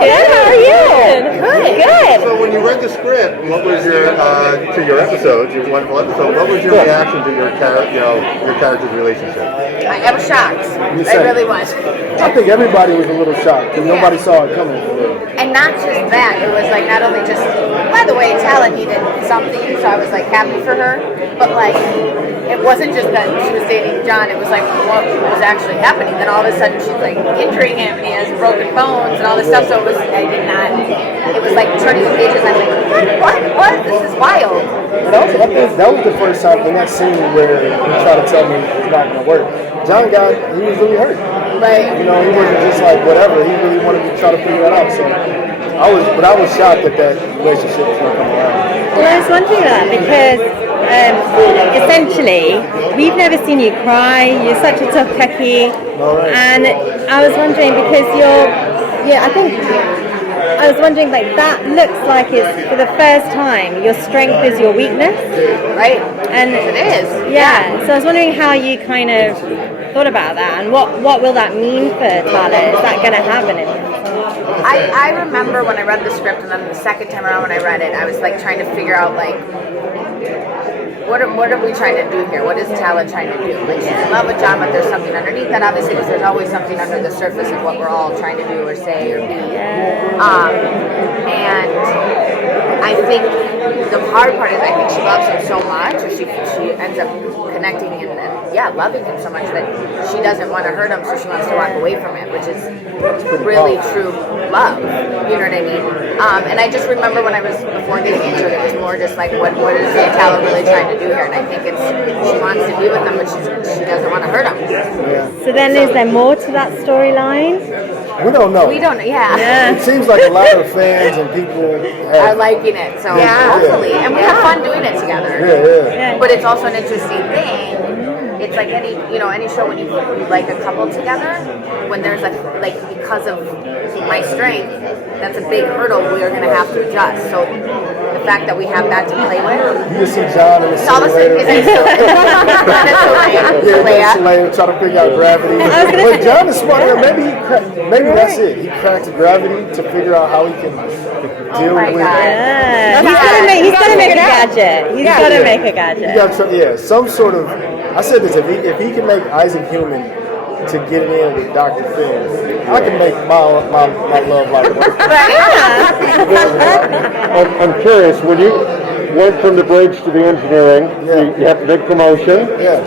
Good. How are you? Good. So when you read the script, what was your to your episodes, your wonderful episode? What was your reaction to your character's relationship? I was shocked. I really was. I think everybody was a little shocked because nobody saw it coming. And not just that, it was like not only just, by the way, Tala needed something, so I was like happy for her, but like it wasn't just that she was dating John, it was like what was actually happening. Then all of a sudden she's like injuring him and he has broken bones and all this stuff, so it was, it was like turning the pages and I'm like, what? This is wild. I think that was the first time in that scene where he tried to tell me it's not going to work. John he was really hurt. Right. You know, he wasn't just like whatever. He really wanted to try to figure it out. So I was shocked that relationship was going to come around. Well, I was wondering that because essentially we've never seen you cry. You're such a tough cookie, and I was wondering because I was wondering like that looks like it's for the first time your strength is your weakness, right? And it is. Yeah. So I was wondering how you kind of thought about that, and what will that mean for Tala? Is that going to happen? I remember when I read the script, and then the second time around when I read it, I was like trying to figure out like what are we trying to do here? What is Tala trying to do? Like she's in love with John, but there's something underneath that, obviously, because there's always something under the surface of what we're all trying to do or say or be. And I think the hard part is I think she loves him so much, or she ends up connecting and loving him so much that she doesn't want to hurt him, so she wants to walk away from it, which is really true love. You know what I mean? And I just remember when I was before getting into it, it was more just like what is Tala really trying to do here? And I think it's she wants to be with him, but she doesn't want to hurt him. So then, is there more to that storyline? We don't know. Yeah. It seems like a lot of fans and people are liking it. So hopefully, and we have fun doing it together. Yeah. But it's also an interesting thing. It's like any show when you like a couple together, when there's like because of my strength, that's a big hurdle we are going to have to adjust. So the fact that we have that to play with. You just see John in the simulator. Trying to figure out gravity. But John is smart. Maybe that's it. He cracked gravity to figure out how he can deal with. He's gonna make a gadget. He's gonna make a gadget. Some sort of. I said this: if he can make Isaac human to get it in with Dr. Finn, I can make my love life work. I'm curious, when you went from the bridge to the engineering, you had the big promotion. Yeah.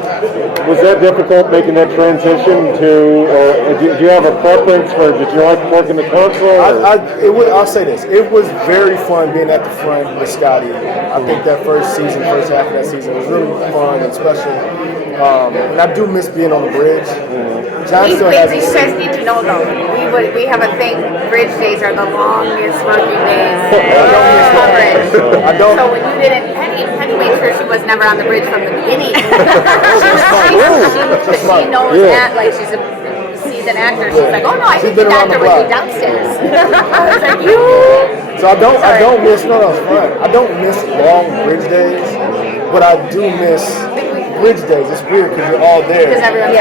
Was that difficult making that transition to, or do you have a preference for, did you like working the console? I'll say this, it was very fun being at the front with Scotty. I think that first half of that season was really fun and special. And I do miss being on the bridge. John still has you guys need to know though, we have a thing, bridge days are the longest working days. I don't. So when you didn't, Penny made sure she was never on the bridge from the beginning. She knows that, like she's a seasoned actor. She's like, oh no, I think the doctor would be downstairs. I was like, you. So I don't miss. No, it's fun. I don't miss long bridge days, but I do miss bridge days. It's weird because you're all there. Because everyone's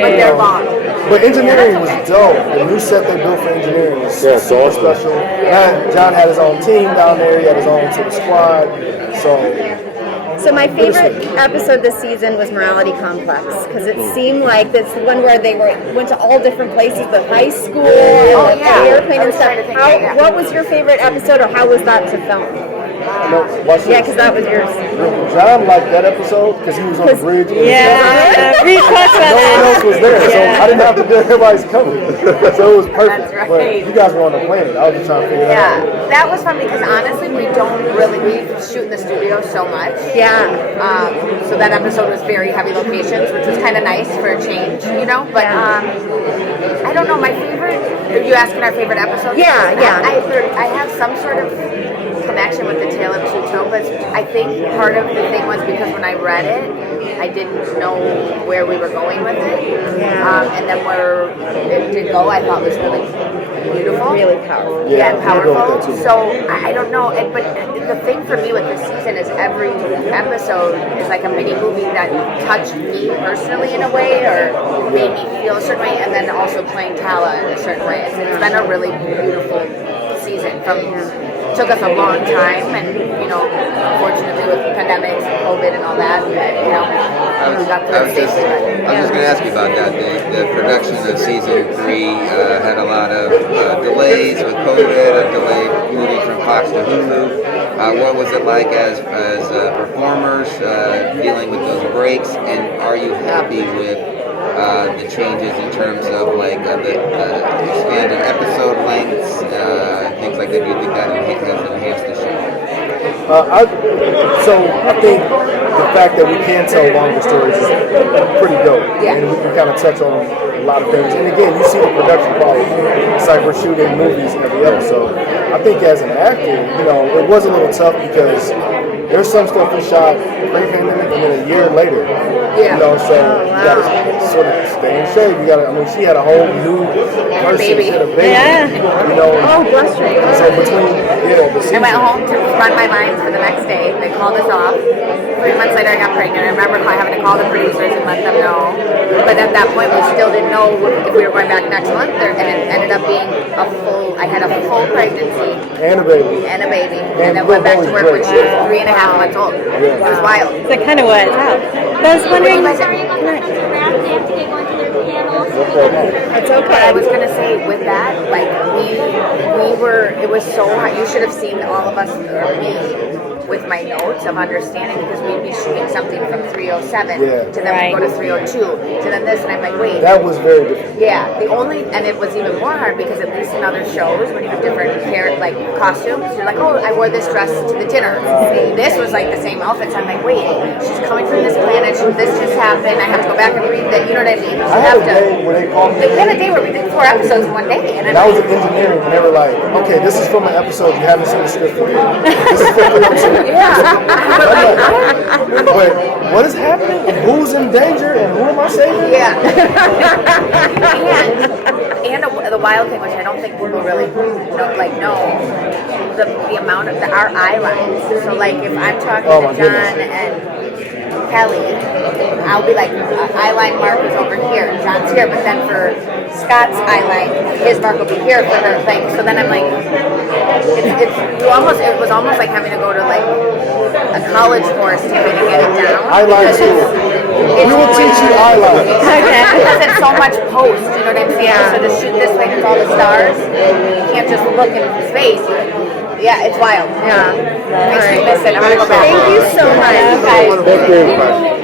but they're long. But engineering was dope. The new set they built for engineering was super special. And John had his own team down there. He had his own sort of squad. So my favorite episode this season was Morality Complex because it seemed like this one where they went to all different places, the high school, and the airplane and stuff. What was your favorite episode, or how was that to film? Because that was yours. John liked that episode because he was on the bridge. We talked about no one else was there, so I didn't have to do everybody's cover. So it was perfect. That's right. But you guys were on the planet. I was just trying to figure it out. That was fun because honestly, we shoot in the studio so much. So that episode was very heavy locations, which was kind of nice for a change, But I don't know, my favorite. Are you asking our favorite episode? I have some sort of connection with the Tale of Two Topas. I think part of the thing was because when I read it, I didn't know where we were going with it. And then where it did go, I thought was really beautiful. Really powerful. And powerful. So I don't know. But the thing for me with this season is every episode is like a mini movie that touched me personally in a way or made me feel a certain way, and then also playing Tala in a certain way. It's been a really beautiful season. Took us a long time, and unfortunately with pandemics and COVID and all that, we got I through was it just safely. going to ask you about that. The production of season 3 had a lot of delays with COVID, a delay moving from Fox to Hulu. What was it like as performers dealing with those breaks, and are you happy with the changes in terms of like the expanded episode lengths, things like that? Do you think that has enhanced the show? So I think the fact that we can tell longer stories is pretty dope. Yeah. And we can kind of touch on a lot of things. And again, you see the production quality. It's like we're shooting movies every episode. I think as an actor, it was a little tough because there's some stuff we shot pre-pandemic and then a year later. Yeah. So you gotta sort of stay in shape. She had a whole new person. Baby. She had a baby. Yeah. Oh, bless you. So between the season. I went home to run my lines for the next day. They called us off. 3 months later, I got pregnant. I remember having to call the producers and let them know. But at that point, we still didn't know if we were going back next month. And it ended up being I had a full pregnancy. And a baby. And then went back to work when she was 3.5 months old. It was wild. So it kind of worked out. But I was wondering. Sorry about that. They have to get going to their panels. It's But okay. I was gonna say with that, like it was so hard. You should have seen all of us, or me, with my notes of understanding because we'd be shooting something from 307 to then we go to 302 to then this, and I'm like, wait. That was very different. Yeah, and it was even more hard because at least in other shows when you have different costumes, you're like, oh, I wore this dress to the dinner. This was like the same outfit, so I'm like, wait, she's coming from this planet. This just happened. I have to go back and read that. You know what I mean? I had a day where they called me. We had a day where we did 4 episodes in one day, and And I was in engineering, and they were like, okay, this is from an episode you haven't seen the script for yet. This is from 302. But what is happening? Who's in danger and who am I saving? Yeah. and the wild thing, which I don't think people really know the amount of our eye lines. So like if I'm talking Oh, to my John goodness. and Kelly, I'll be like, eye line mark is over here, John's here, but then for Scott's eye line, his mark will be here for her thing. So then I'm like, it was almost like having to go to like a college course to kind of get it down. Eyeline Because school. We will teach you eyeline. because it's so much post, you know what I'm saying? So to shoot this way with all the stars, you can't just look in space. Yeah, it's wild. Yeah. Makes me miss it. I'm gonna go back. Thank you so much. Okay. Thank you.